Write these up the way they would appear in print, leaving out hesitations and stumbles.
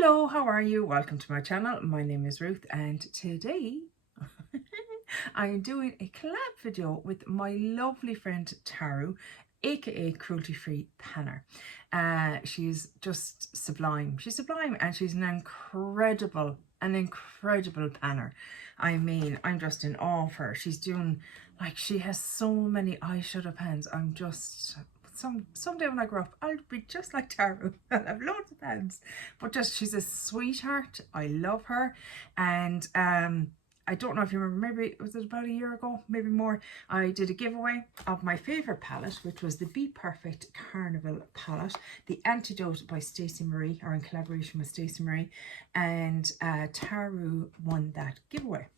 Hello, how are you? Welcome to my channel. My name is Ruth and today I am doing a collab video with my lovely friend Taru, aka Cruelty Free Panner. She's just sublime. She's sublime and she's an incredible panner. I mean, I'm just in awe of her. She's doing, like, she has so many eyeshadow pens. I'm just... Someday when I grow up, I'll be just like Taru. I'll have loads of pens. But just, she's a sweetheart. I love her. And I don't know if you remember, maybe, was it about a year ago, maybe more, I did a giveaway of my favourite palette, which was the B Perfect Carnival palette, the Antidote by Stacey Marie, or in collaboration with Stacey Marie. And Taru won that giveaway.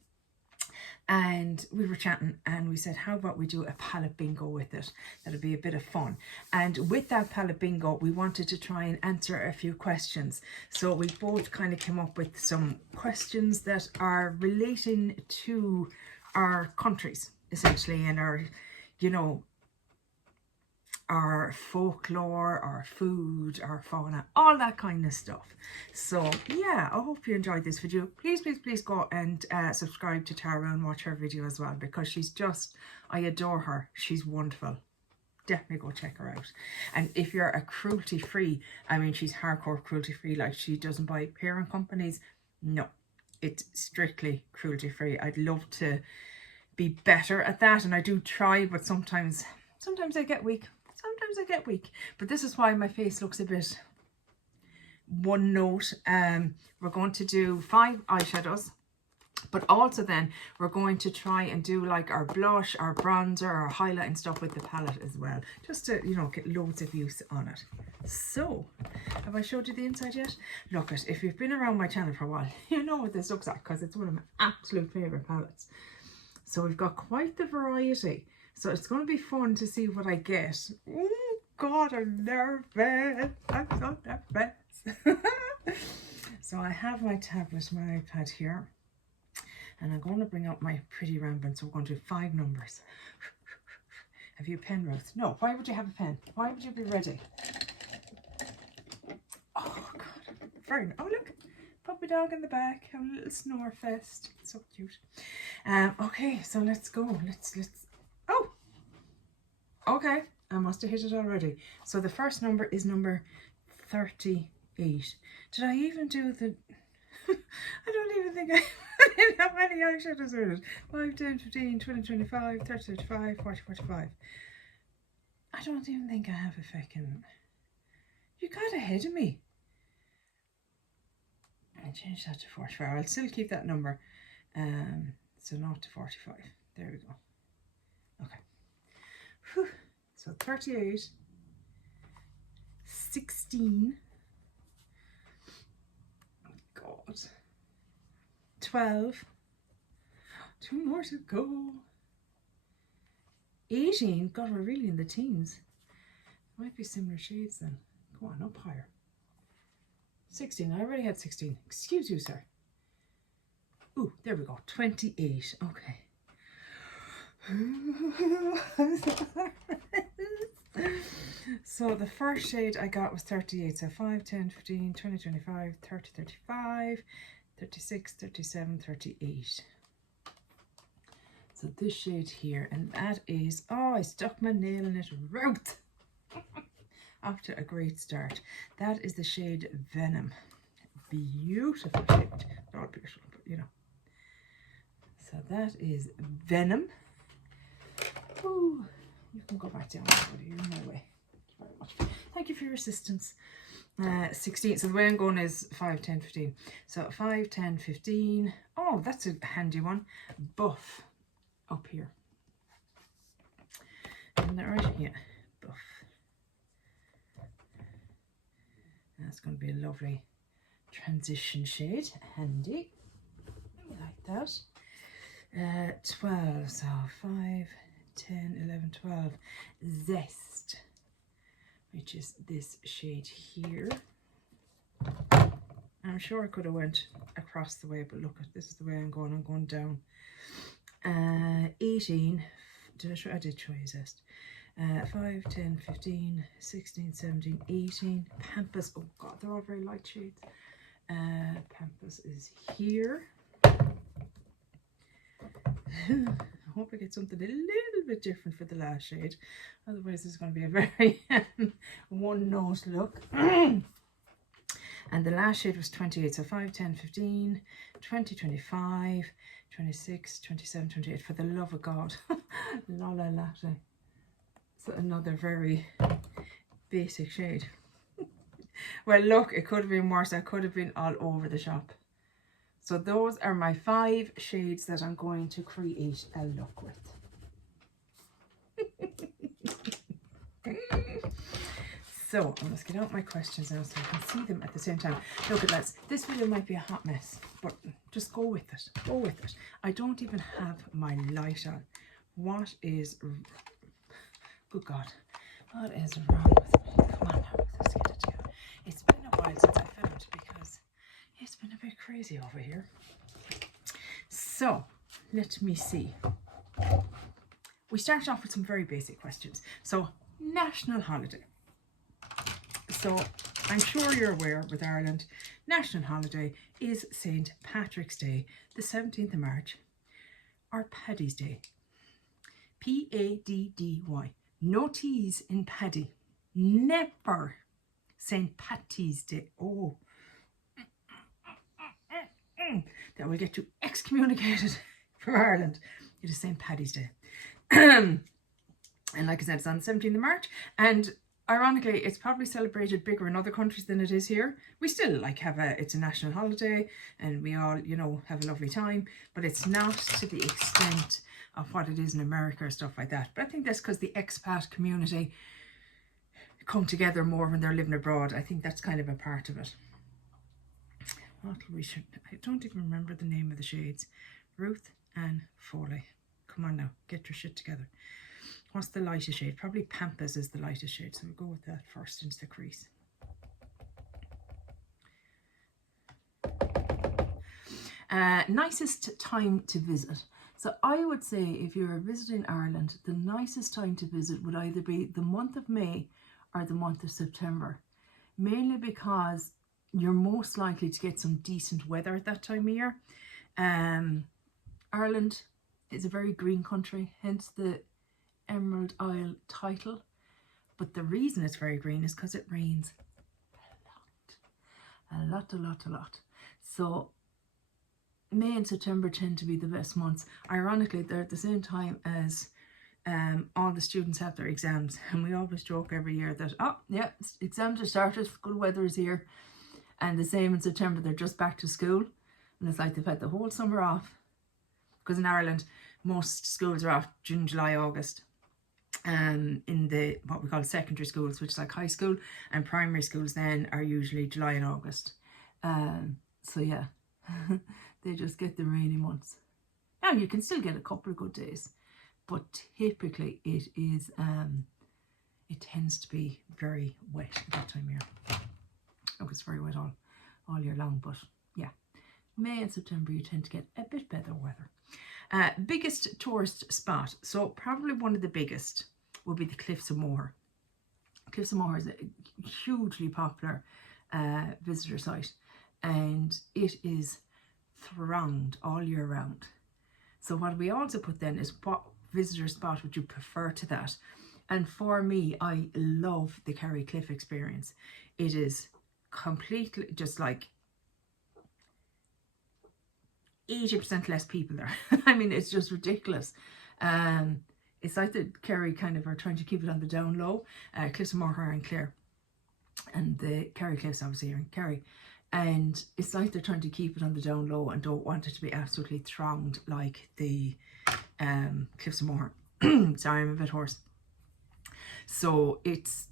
And we were chatting and we said, how about we do a palette bingo with it? That'll be a bit of fun. And with that palette bingo, we wanted to try and answer a few questions. So we both kind of came up with some questions that are relating to our countries, essentially, and our, you know, our folklore, our food, our fauna, all that kind of stuff. So yeah, I hope you enjoyed this video. Please go and subscribe to Taru and watch her video as well, because she's just, I adore her. She's wonderful. Definitely go check her out. And if you're a cruelty free, I mean, she's hardcore cruelty free, like she doesn't buy parent companies. No, it's strictly cruelty free. I'd love to be better at that, and I do try, but sometimes I get weak. But this is why my face looks a bit one note. We're going to do 5 eyeshadows, but also then we're going to try and do like our blush, our bronzer, our highlight and stuff with the palette as well, just to, you know, get loads of use on it. So, have I showed you the inside yet? Look, if you've been around my channel for a while, you know what this looks like, because it's one of my absolute favourite palettes. So we've got quite the variety. So it's going to be fun to see what I get. Oh God, I'm nervous. I'm so nervous. So I have my tablet, my iPad here. And I'm going to bring up my pretty rambling. So we're going to do 5 numbers. Have you a pen, Ruth? No. Why would you have a pen? Why would you be ready? Oh God. Very nice. Oh look. Puppy dog in the back. Have a little snore fest. It's so cute. Okay, so let's go. Let's oh, okay, I must have hit it already. So the first number is number 38. Did I even do the I don't even think I didn't have any eyeshadows with it. 5, 10, 15, 20, 25, 30, 35, 40, 45. I don't even think I have a fucking... You got ahead of me. I changed that to 45. I'll still keep that number. So not to 45. There we go. Okay. Whew. So 38, 16, God, 12, 2 more to go, 18, God, we're really in the teens. Might be similar shades then. Go on, up higher. 16, I already had 16. Excuse you, sir. Ooh, there we go, 28, okay. So the first shade I got was 38. So 5, 10, 15, 20, 25, 30, 35, 36, 37, 38. So this shade here, and that is, oh, I stuck my nail in it, Ruth. After a great start. That is the shade Venom. Beautiful shade. Not beautiful, but you know. So that is Venom. Ooh, you can go back down, buddy. You're in my way. Thank you very much. Thank you for your assistance. 16. So the way I'm going is 5, 10, 15. So 5, 10, 15. Oh, that's a handy one. Buff up here. Isn't that right? Yeah, buff. That's going to be a lovely transition shade. Handy. I like that. 12. So 5, 10, 11, 12. Zest, which is this shade here. I'm sure I could have went across the way, but look, this is the way I'm going down. 18, I did show you Zest. 5, 10, 15, 16, 17, 18. Pampas, oh God, they're all very light shades. Pampas is here. I hope I get something a little bit different for the last shade. Otherwise, it's going to be a very one-note look. And the last shade was 28. So 5, 10, 15, 20, 25, 26, 27, 28. For the love of God. Lola Latte. So another very basic shade. Well, look, it could have been worse. I could have been all over the shop. So those are my 5 shades that I'm going to create a look with. So I must get out my questions now so I can see them at the same time. Look at lads, this video might be a hot mess, but just go with it. Go with it. I don't even have my light on. What is... Good God. What is wrong with me? Come on now, let's get it together. It's been a while since I filmed because it's been a bit crazy over here. So, let me see. We start off with some very basic questions. So, national holiday. So, I'm sure you're aware with Ireland, national holiday is St. Patrick's Day, the 17th of March, or Paddy's Day. P-A-D-D-Y. No T's in Paddy. Never St. Patty's Day. Oh. That will get you excommunicated from Ireland. It is St. Paddy's Day. And like I said, it's on the 17th of March. And ironically, it's probably celebrated bigger in other countries than it is here. We still like it's a national holiday and we all, you know, have a lovely time. But it's not to the extent of what it is in America or stuff like that. But I think that's because the expat community come together more when they're living abroad. I think that's kind of a part of it. I don't even remember the name of the shades. Ruth Ann Foley. Come on now, get your shit together. What's the lightest shade? Probably Pampas is the lightest shade, so we'll go with that first into the crease. Nicest time to visit. So I would say if you're visiting Ireland, the nicest time to visit would either be the month of May or the month of September. Mainly because you're most likely to get some decent weather at that time of year. Ireland is a very green country, hence the Emerald Isle title. But the reason it's very green is because it rains a lot. So May and September tend to be the best months. Ironically, they're at the same time as all the students have their exams. And we always joke every year that, oh yeah, exams are started, good weather is here. And the same in September, they're just back to school. And it's like they've had the whole summer off. Because in Ireland, most schools are off June, July, August. In the what we call secondary schools, which is like high school, and primary schools then are usually July and August. So yeah, they just get the rainy months. Now you can still get a couple of good days, but typically it is it tends to be very wet at that time of year. Look, it's very wet all year long, but yeah, May and September you tend to get a bit better weather. Biggest tourist spot. So probably one of the biggest would be the Cliffs of Moher. Cliffs of Moher is a hugely popular visitor site, and it is thronged all year round. So what we also put then is what visitor spot would you prefer to that? And for me, I love the Kerry Cliff experience. It is completely just like 80% less people there. I mean, it's just ridiculous. It's like the Kerry kind of are trying to keep it on the down low. Cliffs of Moher are in Clare, and the Kerry Cliffs obviously are in Kerry. And it's like they're trying to keep it on the down low and don't want it to be absolutely thronged like the Cliffs of Moher. Sorry, I'm a bit hoarse. So it's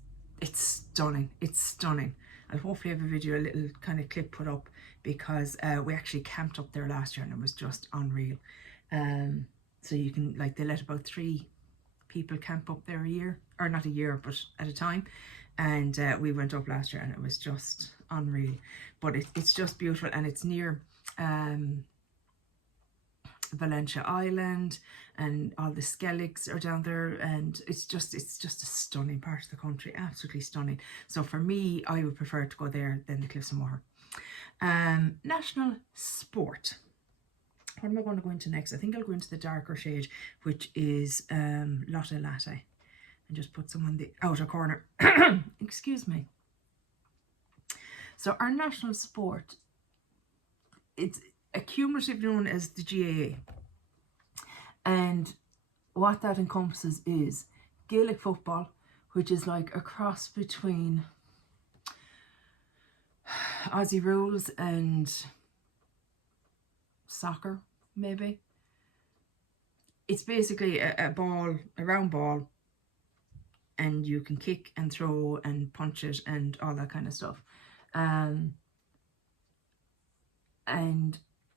stunning. It's stunning. I'll hopefully have a video, a little kind of clip put up, because we actually camped up there last year and it was just unreal. So you can, like, they let about 3 people camp up there a year, or not a year, but at a time. And we went up last year and it was just unreal. But it's just beautiful, and it's near Valentia Island, and all the Skelligs are down there, and it's just a stunning part of the country, absolutely stunning. So for me, I would prefer to go there than the Cliffs of Moher. National sport. What am I going to go into next? I think I'll go into the darker shade, which is Lotte Latte. And just put some on the outer corner. Excuse me. So our national sport, it's accumulatively known as the GAA. And what that encompasses is Gaelic football, which is like a cross between Aussie rules and soccer, maybe. It's basically a ball, a round ball, and you can kick and throw and punch it and all that kind of stuff. And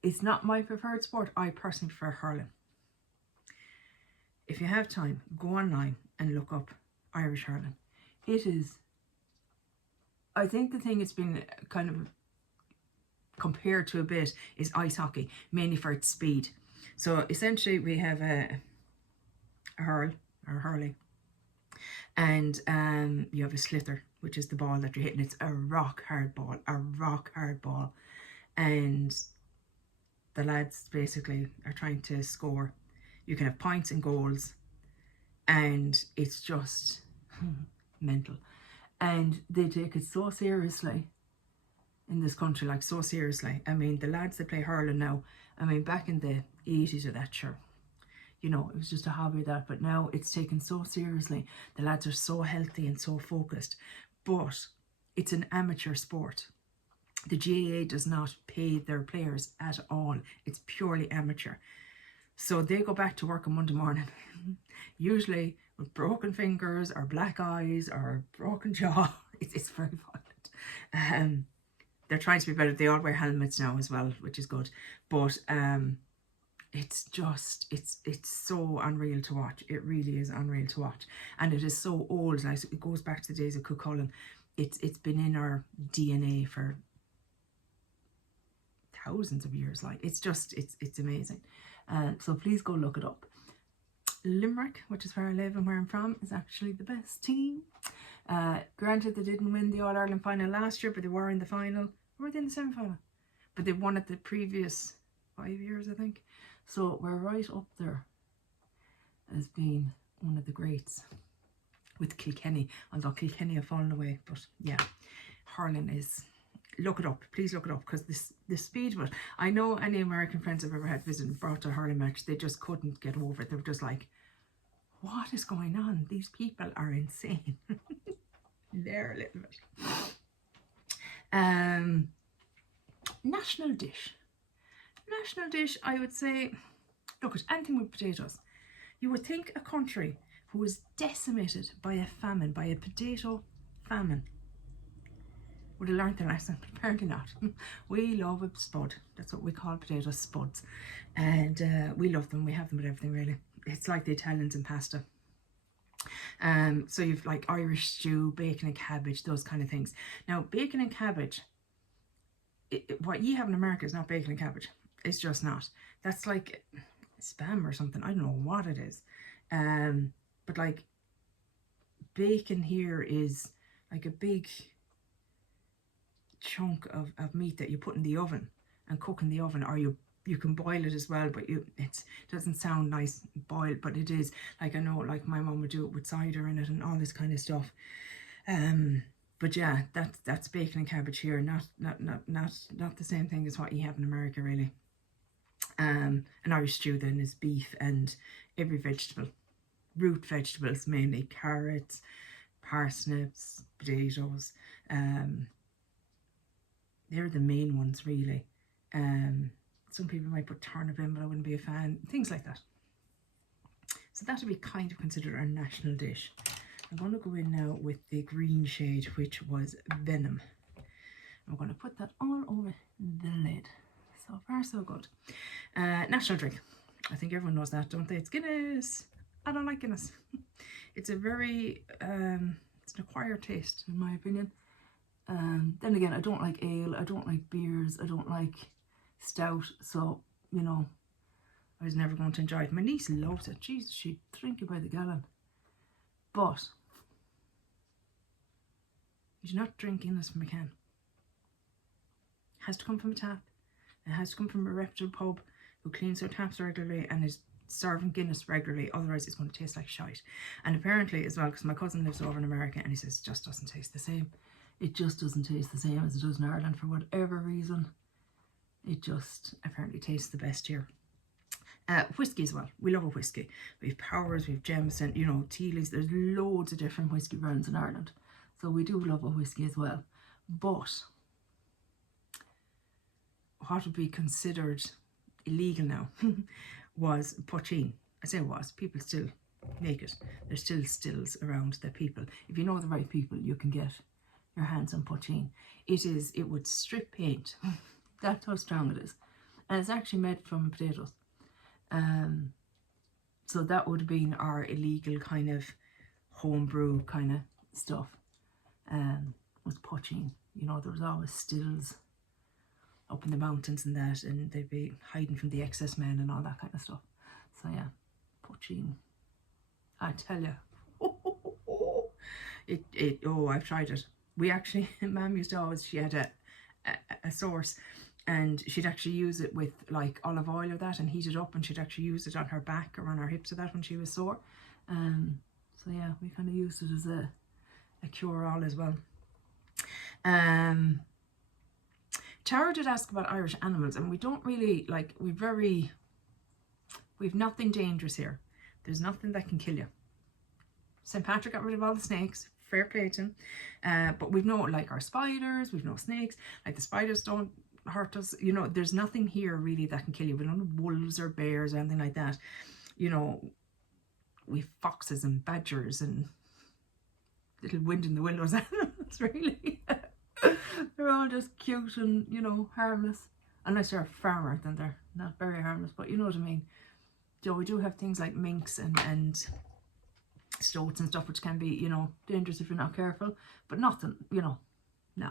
it's not my preferred sport. I personally prefer hurling. If you have time, go online and look up Irish hurling. It is, I think the thing it's been kind of compared to a bit is ice hockey, mainly for its speed. So essentially we have a hurl, or hurling, and you have a slither, which is the ball that you're hitting. It's a rock hard ball, and the lads basically are trying to score. You can have points and goals, and it's just mental. And they take it so seriously in this country, like so seriously. I mean, the lads that play hurling now, I mean, back in the 80s or that, sure, you know, it was just a hobby that, but now it's taken so seriously. The lads are so healthy and so focused, but it's an amateur sport. The GAA does not pay their players at all. It's purely amateur. So they go back to work on Monday morning, usually with broken fingers or black eyes or broken jaw. It's very violent. They're trying to be better. They all wear helmets now as well, which is good. But it's just, it's so unreal to watch. It really is unreal to watch. And it is so old. Like, it goes back to the days of Cuchulainn. It's been in our DNA for thousands of years. Like, it's just, it's amazing. So please go look it up. Limerick, which is where I live and where I'm from, is actually the best team. Granted, they didn't win the All-Ireland final last year, but they were in the final. Or were they in the semi-final? But they won it the previous 5 years, I think. So we're right up there as being one of the greats with Kilkenny. Although Kilkenny have fallen away. But yeah, hurling is... Look it up. Please look it up, because the speed of it. I know any American friends I've ever had visit and brought to a hurling match, they just couldn't get over it. They were just like, what is going on? These people are insane. There a little bit. National dish. National dish, I would say, look at anything with potatoes. You would think a country who was decimated by a famine, by a potato famine, would have learned their lesson. Apparently not. We love a spud. That's what we call potatoes, spuds. And we love them. We have them with everything, really. It's like the Italians in pasta. So you've like Irish stew, bacon and cabbage, those kind of things. Now, bacon and cabbage, what you have in America is not bacon and cabbage. It's just not. That's like spam or something. I don't know what it is. But like bacon here is like a big chunk of meat that you put in the oven and cook in the oven, or you can boil it as well, but it doesn't sound nice boiled, but it is. Like, I know, like my mum would do it with cider in it and all this kind of stuff. But yeah, that's bacon and cabbage here, not the same thing as what you have in America, really. An Irish stew then is beef and every vegetable, root vegetables mainly, carrots, parsnips, potatoes. They're the main ones, really. Some people might put turnip in, but I wouldn't be a fan. Things like that. So that would be kind of considered our national dish. I'm going to go in now with the green shade, which was Venom. I'm going to put that all over the lid. So far, so good. National drink. I think everyone knows that, don't they? It's Guinness. I don't like Guinness. It's a very, it's an acquired taste, in my opinion. Then again, I don't like ale, I don't like beers, I don't like stout, so, you know, I was never going to enjoy it. My niece loves it. Jesus, she'd drink it by the gallon. But you should not drink Guinness from a can. has to come from a tap. It has to come from a reputable pub who cleans their taps regularly and is serving Guinness regularly, otherwise it's going to taste like shite. And apparently as well, because my cousin lives over in America and he says it just doesn't taste the same. It just doesn't taste the same as it does in Ireland for whatever reason. It just apparently tastes the best here. Whiskey as well. We love a whiskey. We have Powers, we have Jameson, you know, Teeley's. There's loads of different whiskey brands in Ireland. So we do love a whiskey as well. But what would be considered illegal now was poaching. I say was. People still make it. There's still stills around that people, if you know the right people, you can get your hands on poaching. It would strip paint. That's how strong it is. And it's actually made from potatoes. So that would have been our illegal kind of homebrew kind of stuff. Was poaching. You know, there was always stills up in the mountains and that, and they'd be hiding from the excess men and all that kind of stuff. So yeah, poaching. I tell you, oh, I've tried it. We actually, Mum used to always, she had a source, and she'd actually use it with like olive oil or that and heat it up, and she'd actually use it on her back or on her hips or that when she was sore. So yeah, we kind of used it as a cure-all as well. Taru did ask about Irish animals, and we don't really, like, we've nothing dangerous here. There's nothing that can kill you. St. Patrick got rid of all the snakes, fair play to him. But we've no, like, our spiders, we've no snakes, like the spiders don't hurt us, you know. There's nothing here really that can kill you. We don't have wolves or bears or anything like that, you know. We've foxes and badgers and little wind in the windows animals, really. They're all just cute and, you know, harmless, unless you're a farmer, then they're not very harmless, but you know what I mean. So we do have things like minks and stoats and stuff, which can be, you know, dangerous if you're not careful, but nothing, you know, nah.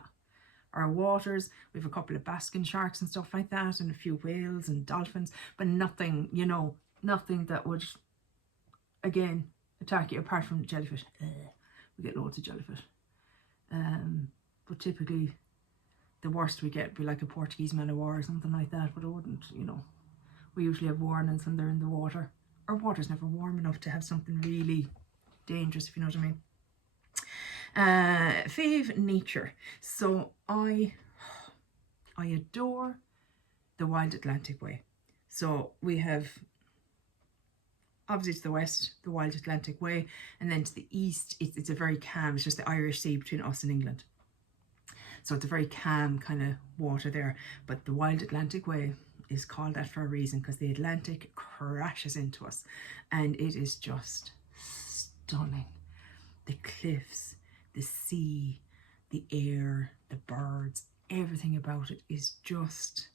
Our waters, we have a couple of basking sharks and stuff like that, and a few whales and dolphins, but nothing, you know, nothing that would, again, attack you apart from jellyfish. We get loads of jellyfish. But typically the worst we get would be like a Portuguese man of war or something like that, but it wouldn't, you know. We usually have warnings when they're in the water. Our water's never warm enough to have something really dangerous, if you know what I mean. Fave nature. So I adore the Wild Atlantic Way. So we have, obviously to the west, the Wild Atlantic Way, and then to the east, it's a very calm, it's just the Irish Sea between us and England. So it's a very calm kind of water there. But the Wild Atlantic Way is called that for a reason, because the Atlantic crashes into us and it is just stunning. The cliffs, the sea, the air, the birds, everything about it is just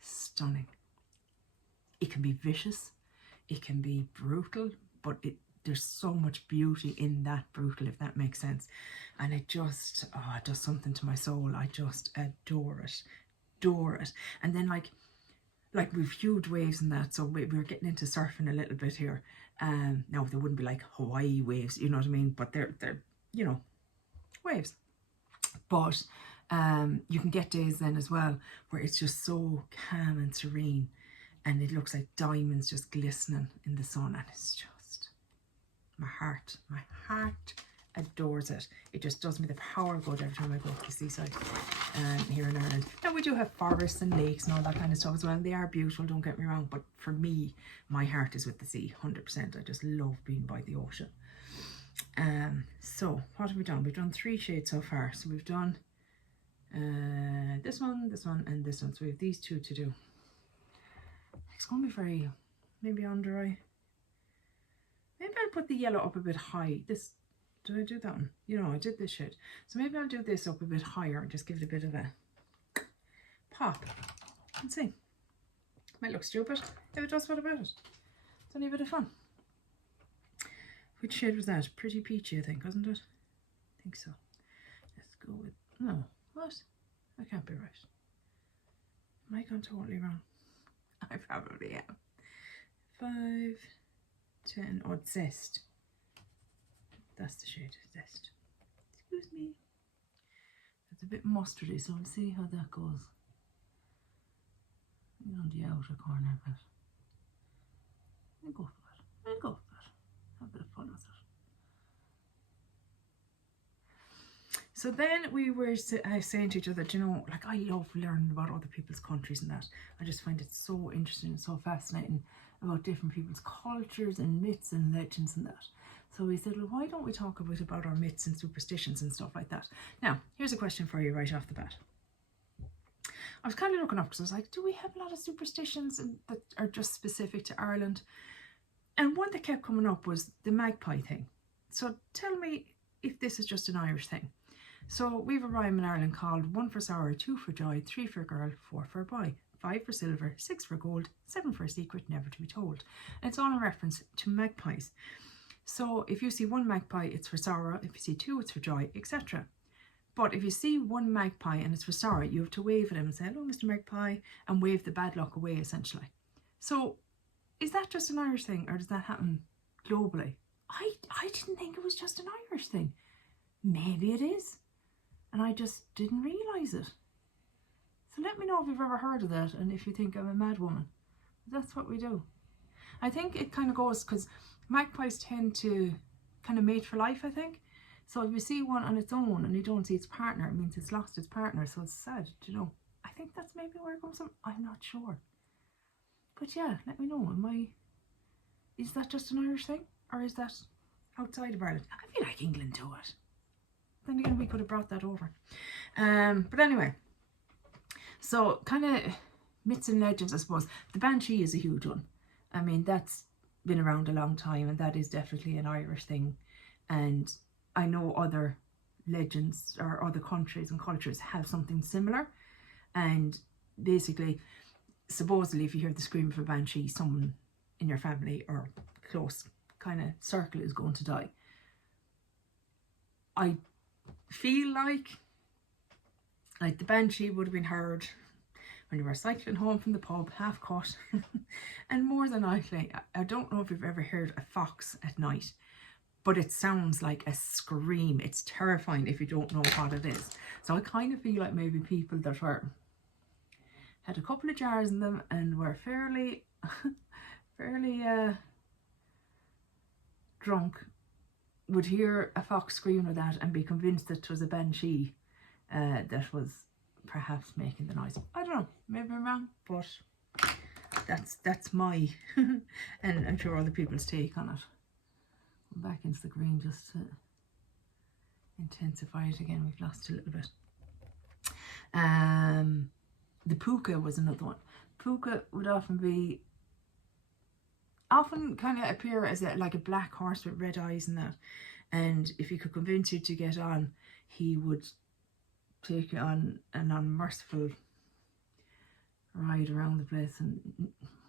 stunning. It can be vicious, it can be brutal, but there's so much beauty in that brutal, if that makes sense. And it just, it does something to my soul. I just adore it. And then like we've huge waves and that, so we're getting into surfing a little bit here. Now there wouldn't be like Hawaii waves, you know what I mean, but they're you know, waves. But you can get days then as well where it's just so calm and serene, and it looks like diamonds just glistening in the sun, and it's just, my heart adores it. It just does me the power of good every time I go to the seaside here in Ireland. Now we do have forests and lakes and all that kind of stuff as well, and they are beautiful, don't get me wrong, but for me, my heart is with the sea, 100%. I just love being by the ocean. So what have we done? We've done 3 shades so far. So we've done this one, and this one. So we have these 2 to do. It's going to be very, maybe under eye. Maybe I'll put the yellow up a bit high. This, did I do that one? You know, I did this shade. So maybe I'll do this up a bit higher and just give it a bit of a pop. Let's see. Might look stupid. If it does, what about it? It's only a bit of fun. Which shade was that? Pretty Peachy, I think, wasn't it? I think so. Let's go with, no, what? I can't be right. Am I gone totally wrong? I probably am. 5, 10, oh, it's Zest. That's the shade, Zest. Excuse me. It's a bit mustardy, so we'll see how that goes. On the outer corner of it. I'll go for it. I'll go for it. Have a bit of fun with it. So then we were saying to each other, you know, like I love learning about other people's countries and that. I just find it so interesting and so fascinating about different people's cultures and myths and legends and that. So we said, well, why don't we talk a bit about our myths and superstitions and stuff like that? Now, here's a question for you right off the bat. I was kind of looking up because I was like, do we have a lot of superstitions that are just specific to Ireland? And one that kept coming up was the magpie thing. So tell me if this is just an Irish thing. So we have a rhyme in Ireland called 1 for sorrow, 2 for joy, 3 for girl, 4 for a boy, 5 for silver, 6 for gold, 7 for a secret never to be told. And it's all in reference to magpies. So if you see one magpie, it's for sorrow. If you see two, it's for joy, etc. But if you see one magpie and it's for sorrow, you have to wave at him and say, hello, Mr. Magpie, and wave the bad luck away, essentially. So is that just an Irish thing, or does that happen globally? I didn't think it was just an Irish thing. Maybe it is. And I just didn't realise it. So let me know if you've ever heard of that and if you think I'm a mad woman. That's what we do. I think it kind of goes because magpies tend to kind of mate for life, I think. So if you see one on its own and you don't see its partner, it means it's lost its partner. So it's sad, you know. I think that's maybe where it comes from. I'm not sure. But yeah, let me know. Is that just an Irish thing? Or is that outside of Ireland? I feel like England do it. Then again, we could have brought that over. But anyway, so kind of myths and legends, I suppose. The banshee is a huge one. I mean, that's been around a long time, and that is definitely an Irish thing. And I know other legends or other countries and cultures have something similar. And basically, supposedly, if you hear the scream of a banshee, someone in your family or close kind of circle is going to die. I feel like the banshee would have been heard when you were cycling home from the pub, half cut. And more than likely, I don't know if you've ever heard a fox at night, but it sounds like a scream. It's terrifying if you don't know what it is. So I kind of feel like maybe people that had a couple of jars in them and were fairly drunk would hear a fox scream like that and be convinced that it was a banshee that was perhaps making the noise. I don't know, maybe I'm wrong, but that's my and I'm sure other people's take on it. I'm back into the green just to intensify it again. We've lost a little bit. The puka was another one. Puka would often kind of appear as like a black horse with red eyes and that. And if he could convince you to get on, he would take you on an unmerciful ride around the place and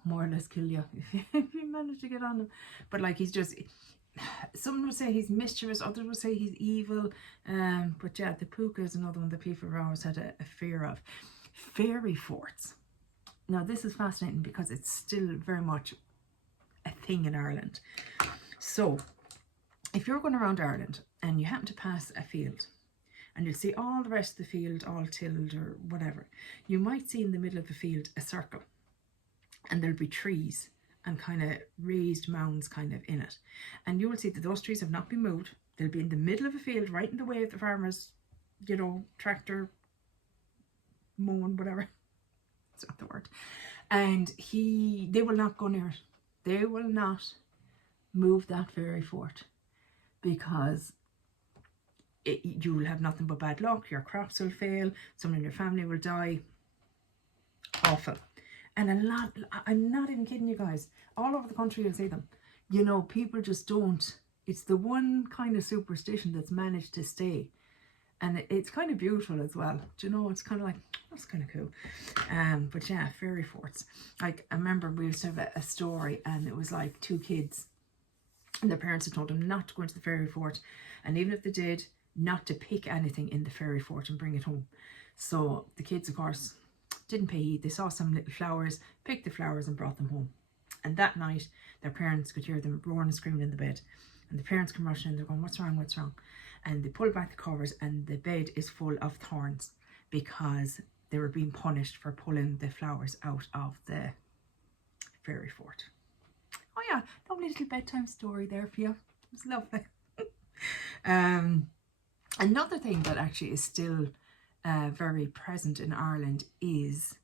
more or less kill you if you manage to get on him. But like, he's just, some would say he's mischievous, others would say he's evil. But yeah, the puka is another one that people have always had a fear of. Fairy forts. Now this is fascinating because it's still very much a thing in Ireland. So if you're going around Ireland and you happen to pass a field and you'll see all the rest of the field all tilled or whatever, you might see in the middle of the field a circle, and there'll be trees and kind of raised mounds kind of in it, and you will see that those trees have not been moved. They'll be in the middle of a field, right in the way of the farmer's, you know, tractor mowing, whatever. It's not the word. And they will not go near it. They will not move that fairy fort because you will have nothing but bad luck. Your crops will fail. Someone in your family will die. Awful. And a lot, I'm not even kidding you guys, all over the country you'll see them. You know, people just don't. It's the one kind of superstition that's managed to stay. And it's kind of beautiful as well. Do you know, it's kind of like, that's kind of cool. But yeah, fairy forts. Like, I remember we used to have a story, and it was like two kids, and their parents had told them not to go into the fairy fort, and even if they did, not to pick anything in the fairy fort and bring it home. So the kids, of course, didn't pay heed. They saw some little flowers, picked the flowers and brought them home. And that night, their parents could hear them roaring and screaming in the bed. And the parents come rushing in, they're going, what's wrong, what's wrong? and they pull back the covers and the bed is full of thorns because they were being punished for pulling the flowers out of the fairy fort. Oh yeah, lovely little bedtime story there for you. It was lovely. Another thing that actually is still very present in Ireland is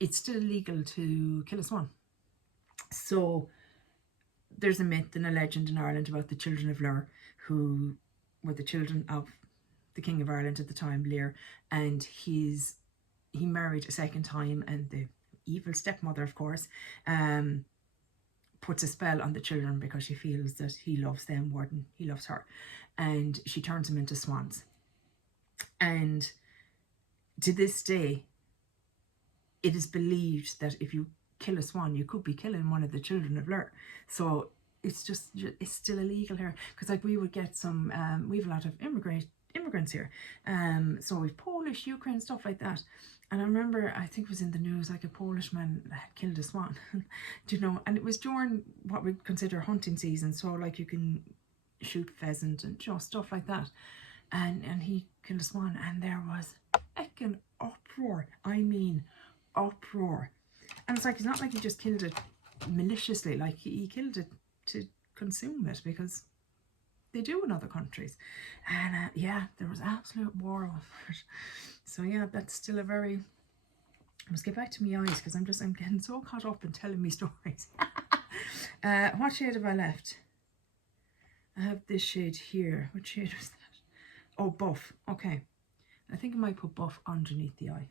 it's still illegal to kill a swan. So there's a myth and a legend in Ireland about the children of Lir, who were the children of the King of Ireland at the time, Lear, and he married a second time, and the evil stepmother, of course, puts a spell on the children because she feels that he loves them more than he loves her, and she turns them into swans. And to this day, it is believed that if you kill a swan, you could be killing one of the children of Lir. So it's still illegal here, because like we would get some we have a lot of immigrants here, so we've Polish, Ukraine, stuff like that. And I remember, I think it was in the news, like a Polish man had killed a swan. Do you know? And it was during what we'd consider hunting season, so like you can shoot pheasant and just stuff like that. And he killed a swan, and there was heckin' uproar. I mean, uproar. And it's like, it's not like he just killed it maliciously, like he killed it to consume it, because they do in other countries. And yeah, there was absolute war over it. So yeah, that's still a very, I must get back to my eyes because I'm getting so caught up in telling me stories. What shade have I left? I have this shade here. What shade was that? Oh, buff. Okay. I think I might put buff underneath the eye.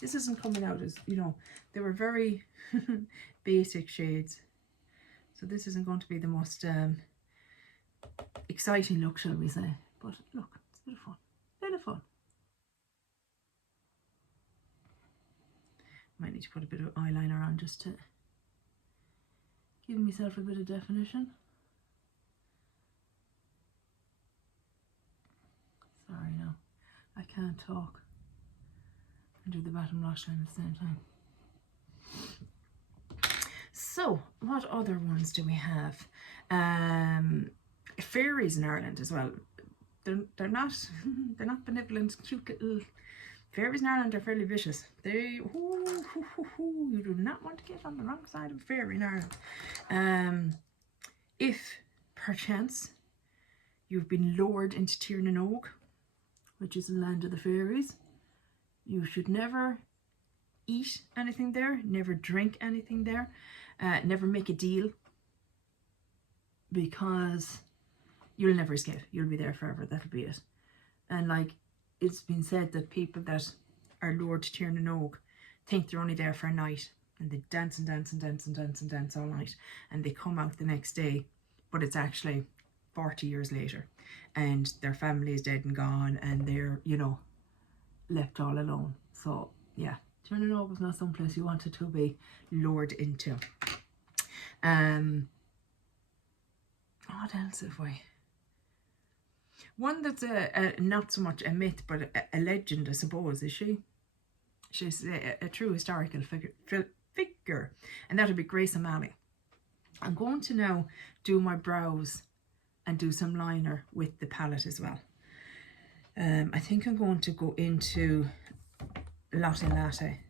This isn't coming out as, you know, they were very basic shades. So this isn't going to be the most exciting look, shall we say. But look, it's a bit of fun. Bit of fun. Might need to put a bit of eyeliner on just to give myself a bit of definition. Sorry, no, I can't talk and do the bottom lash line at the same time. So, what other ones do we have? Fairies in Ireland as well. They're not benevolent, cute little fairies in Ireland. Are fairly vicious. You do not want to get on the wrong side of a fairy in Ireland. If perchance you've been lured into Tirnanog, which is the land of the fairies, you should never eat anything there, never drink anything there, never make a deal, because you'll never escape. You'll be there forever. That'll be it. And like, it's been said that people that are lured to Tirnanog think they're only there for a night, and they dance and dance and dance and dance and dance all night, and they come out the next day, but it's actually 40 years later, and their family is dead and gone, and they're, you know, left all alone. So yeah, Tirnanog was not someplace you wanted to be lured into. What else have we? One that's not so much a myth, but a legend, I suppose, is she? She's a true historical figure, and that would be Grace O'Malley. I'm going to now do my brows and do some liner with the palette as well. I think I'm going to go into Latte Latte,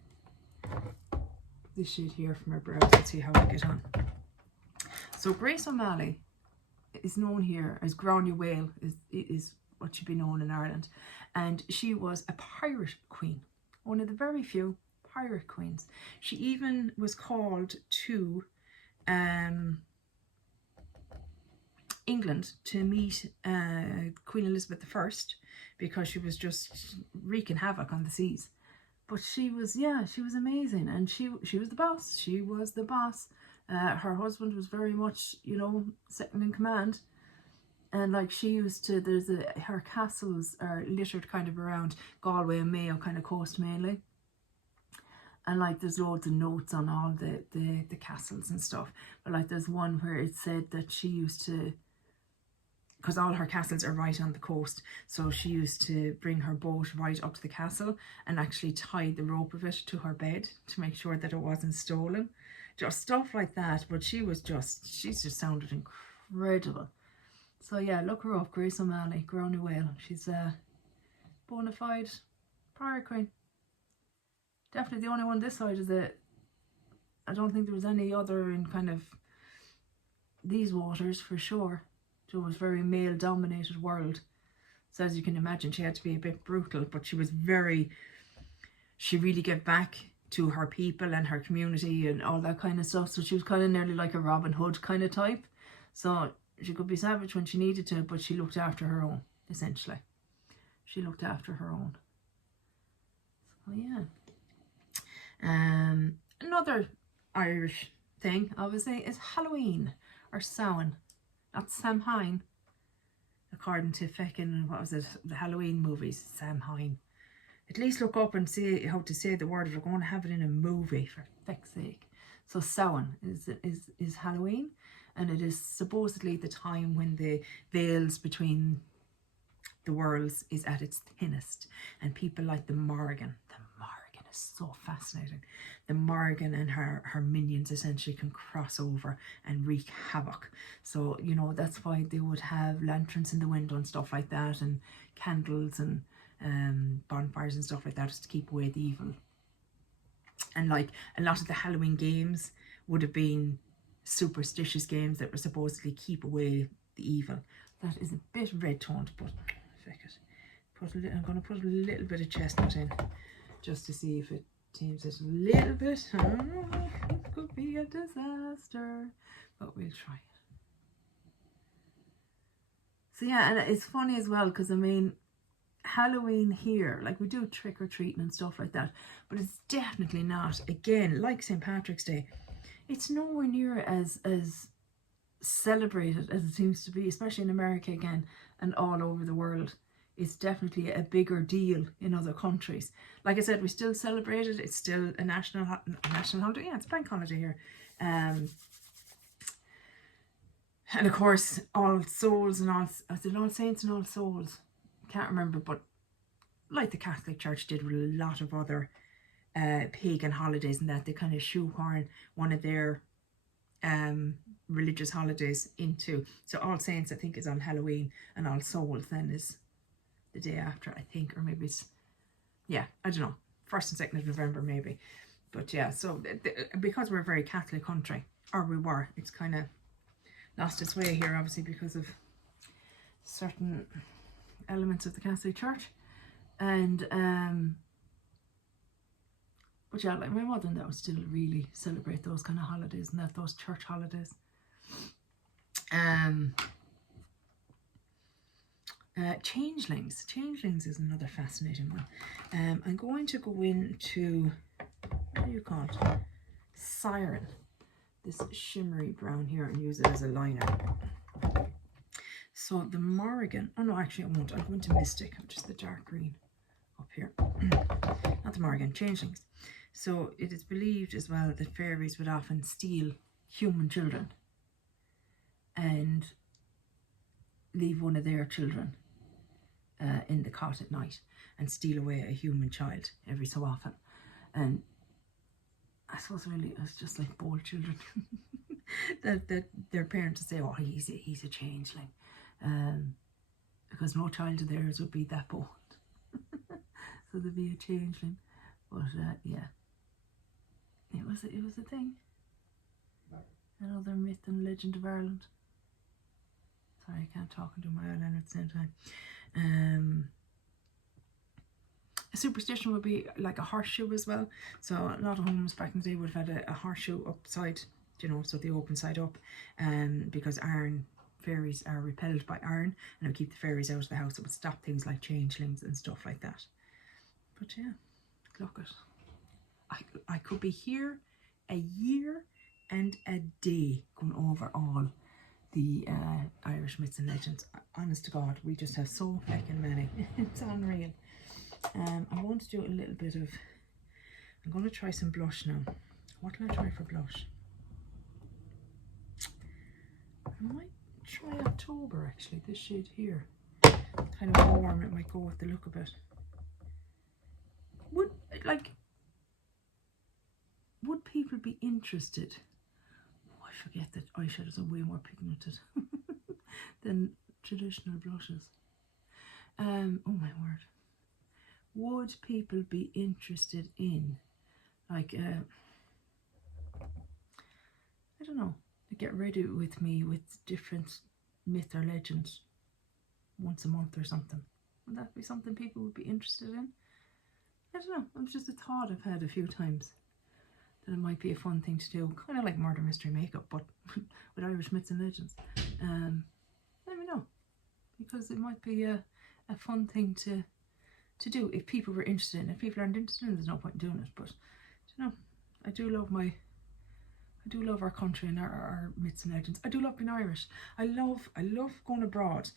this shade here for my brows, and see how I get on. So Grace O'Malley is known here as Gráinne Whale, is what she'd be known in Ireland, and she was a pirate queen, one of the very few pirate queens. She even was called to England to meet Queen Elizabeth I, because she was just wreaking havoc on the seas. But she was, yeah, she was amazing, and she was the boss. She was the boss. Her husband was very much, you know, second in command. And like, she used to, her castles are littered kind of around Galway and Mayo kind of coast mainly. And like, there's loads of notes on all the castles and stuff. But like, there's one where it said that she used to, because all her castles are right on the coast, so she used to bring her boat right up to the castle and actually tie the rope of it to her bed to make sure that it wasn't stolen. Just stuff like that. But she just sounded incredible. So yeah, look her up, Grace O'Malley, Grown a Whale. She's a bona fide pirate queen. Definitely the only one this side is it. I don't think there was any other in kind of these waters for sure. So it was a very male dominated world. So as you can imagine, she had to be a bit brutal, but she really gave back to her people and her community and all that kind of stuff. So she was kind of nearly like a Robin Hood kind of type. So she could be savage when she needed to, but she looked after her own, essentially. She looked after her own. So yeah. Another Irish thing, obviously, is Halloween or Samhain. Not Samhain, according to feckin', what was it, the Halloween movies, Samhain. At least look up and see how to say the word if you're going to have it in a movie, for feck's sake. So Samhain is Halloween, and it is supposedly the time when the veils between the worlds is at its thinnest, and people like the Morrigan is so fascinating. The Morrigan and her minions essentially can cross over and wreak havoc. So, you know, that's why they would have lanterns in the window and stuff like that, and candles and bonfires and stuff like that, just to keep away the evil. And like a lot of the Halloween games would have been superstitious games that were supposedly keep away the evil. That is a bit red toned, but I'm going to put a little bit of chestnut in just to see if it tames it a little bit. I don't know, it could be a disaster, but we'll try it. So yeah, and it's funny as well, because I mean, Halloween here, like we do trick-or-treating and stuff like that, but it's definitely not, again, like St. Patrick's Day, it's nowhere near as celebrated as it seems to be, especially in America again and all over the world. It's definitely a bigger deal in other countries. Like I said, we still celebrate it. It's still a national holiday. Yeah, it's bank holiday here. And of course, All Souls and is it All Saints and All Souls? Can't remember, but like the Catholic Church did with a lot of other pagan holidays, and that they kind of shoehorn one of their religious holidays into. So All Saints, I think, is on Halloween, and All Souls then is the day after, I think, or maybe it's, yeah, I don't know, 1st and 2nd of November maybe. But yeah, so because we're a very Catholic country, or we were, it's kind of lost its way here, obviously, because of certain elements of the Catholic Church. And but yeah, like my mother and that would still really celebrate those kind of holidays, and that those church holidays. Changelings. Changelings is another fascinating one. I'm going to go into, what do you call it? Siren. This shimmery brown here, and use it as a liner. So the Morrigan, oh no, actually I won't. I'll go into Mystic, which is the dark green up here. Not the Morrigan, Changelings. So it is believed as well that fairies would often steal human children and leave one of their children in the cot at night and steal away a human child every so often. And I suppose really it's just like bold children that their parents would say, oh, he's a changeling, because no child of theirs would be that bold. So there'd be a changeling. But yeah, it was a thing. Another myth and legend of Ireland. Sorry, I can't talk and do my eyeliner at the same time. A superstition would be like a horseshoe as well. So a lot of homes back in the day would have had a horseshoe upside, you know, so the open side up, because iron fairies are repelled by iron, and it would keep the fairies out of the house. It would stop things like changelings and stuff like that. But yeah, look at, I could be here a year and a day going over all the Irish myths and legends. Honest to God, we just have so fucking many. It's unreal. I'm going to do a little bit of, I'm going to try some blush now. What will I try for blush? I might try October actually, this shade here. Kind of warm, it might go with the look of it. Would people be interested? Oh, I forget that eyeshadows are way more pigmented than traditional blushes. Oh my word. Would people be interested in, like, I don't know, get ready with me with different myth or legends once a month or something? Would that be something people would be interested in? I don't know. It was just a thought I've had a few times, that it might be a fun thing to do, kind of like murder mystery makeup, but with Irish myths and legends. Let me know, because it might be a fun thing to do if people were interested in it. If people aren't interested in it, there's no point in doing it. But you know, I do love our country and our myths and legends. I do love being Irish. I love going abroad.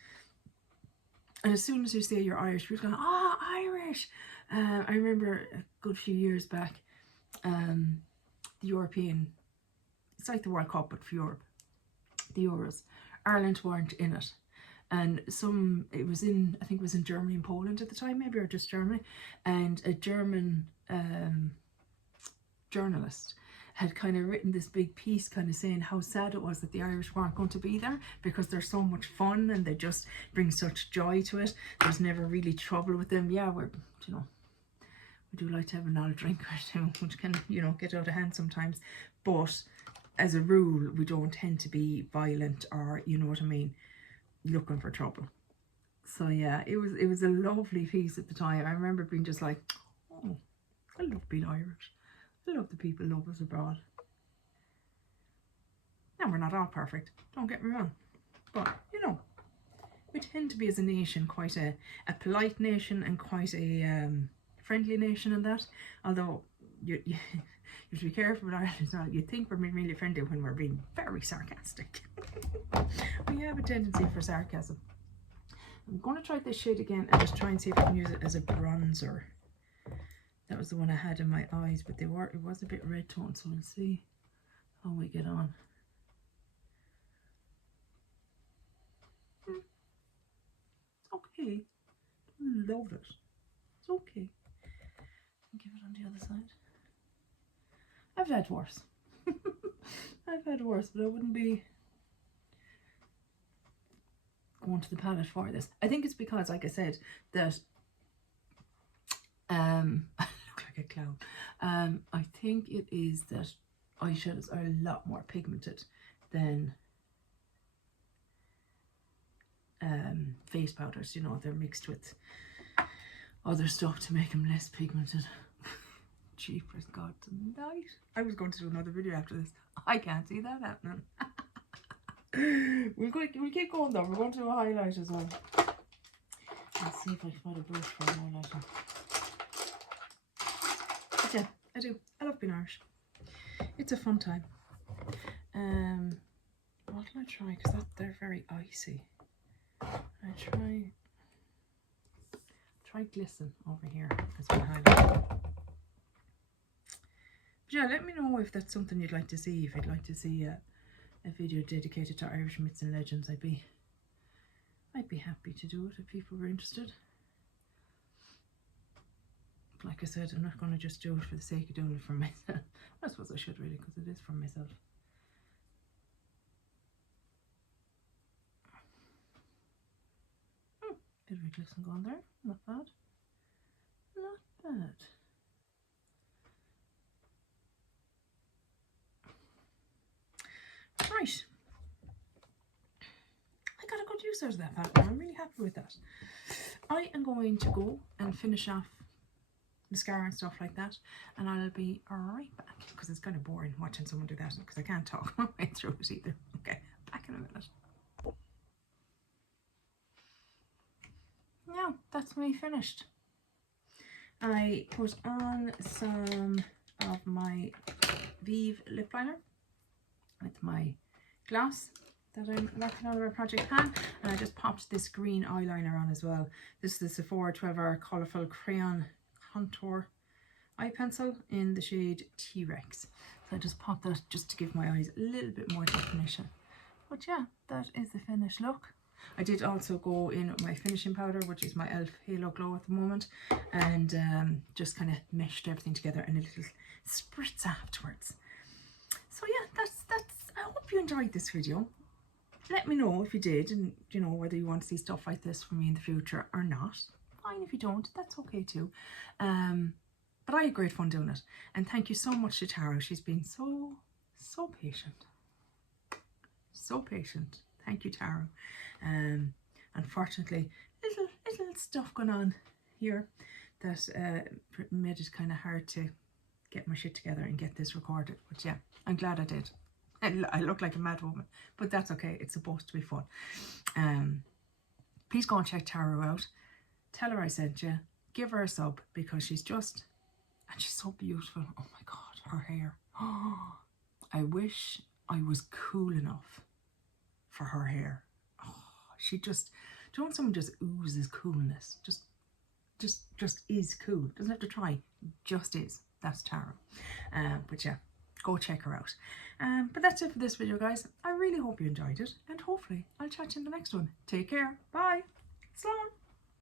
And as soon as you say you're Irish, people go, "Ah, Irish!" I remember a good few years back, the European, it's like the World Cup, but for Europe, the Euros. Ireland weren't in it. And it was in, I think it was in Germany and Poland at the time, maybe, or just Germany. And a German journalist had kind of written this big piece kind of saying how sad it was that the Irish weren't going to be there, because they're so much fun and they just bring such joy to it. There's never really trouble with them. Yeah, we do like to have an old drink or two, which can, get out of hand sometimes. But as a rule, we don't tend to be violent or, you know what I mean, looking for trouble. So yeah, it was a lovely piece at the time. I remember being just like, oh, I love being Irish. I love the people love us abroad. Now, we're not all perfect, don't get me wrong, but we tend to be, as a nation, quite a polite nation and quite a friendly nation and that. Although you have to be careful with Ireland as well. You think we're being really friendly when we're being very sarcastic. We have a tendency for sarcasm. I'm going to try this shade again and just try and see if I can use it as a bronzer. That was the one I had in my eyes, but it was a bit red tone, so we'll see how we get on. It's okay. Love it. It's okay. Give it on the other side. I've had worse. I've had worse, but I wouldn't be going to the palette for this. I think it's because, like I said, that I look like a clown. I think it is that eyeshadows are a lot more pigmented than face powders. They're mixed with other stuff to make them less pigmented. Jeepers God tonight. I was going to do another video after this. I can't see that happening. We'll keep going though. We're going to do a highlight as well. Let's see if I can find a brush for a highlighter. But yeah, I do. I love being Irish. It's a fun time. What will I try? Because they're very icy. I try Glisten over here as my highlight. But yeah, let me know if that's something you'd like to see. If you'd like to see a video dedicated to Irish myths and legends, I'd be happy to do it if people were interested. But like I said, I'm not going to just do it for the sake of doing it for myself. I suppose I should really, because it is for myself. Bit of a glisten going there, not bad. Not bad. Right. I got a good use out of that pattern. I'm really happy with that. I am going to go and finish off mascara and stuff like that, and I'll be right back, because it's kind of boring watching someone do that, because I can't talk my way through it either. Okay, back in a minute. Now, that's me finished. I put on some of my Vive lip liner with my gloss that I'm working on in my project pan, and I just popped this green eyeliner on as well. This is the Sephora 12 Hour Colourful Crayon Contour Eye Pencil in the shade T-Rex. So I just popped that just to give my eyes a little bit more definition. But yeah, that is the finished look. I did also go in with my finishing powder, which is my e.l.f. Halo Glow at the moment, and just kind of meshed everything together in a little spritz afterwards. So yeah, that's I hope you enjoyed this video. let me know if you did, and you know whether you want to see stuff like this from me in the future or not. Fine if you don't, that's okay too. But I had great fun doing it, and thank you so much to Taru. She's been so patient, so patient. Thank you, Taru. Unfortunately, little stuff going on here that made it kind of hard to get my shit together and get this recorded. But yeah, I'm glad I did. I look like a mad woman, but that's okay. It's supposed to be fun. Please go and check Taru out. Tell her I sent you. Give her a sub because she's just, and she's so beautiful. Oh my God, her hair. Oh, I wish I was cool enough for her hair. Oh, she just, do you know when someone just oozes coolness? Just is cool. Doesn't have to try, just is. That's Taru. But yeah, go check her out. But that's it for this video, guys. I really hope you enjoyed it, and hopefully I'll chat to you in the next one. Take care. Bye. Slán.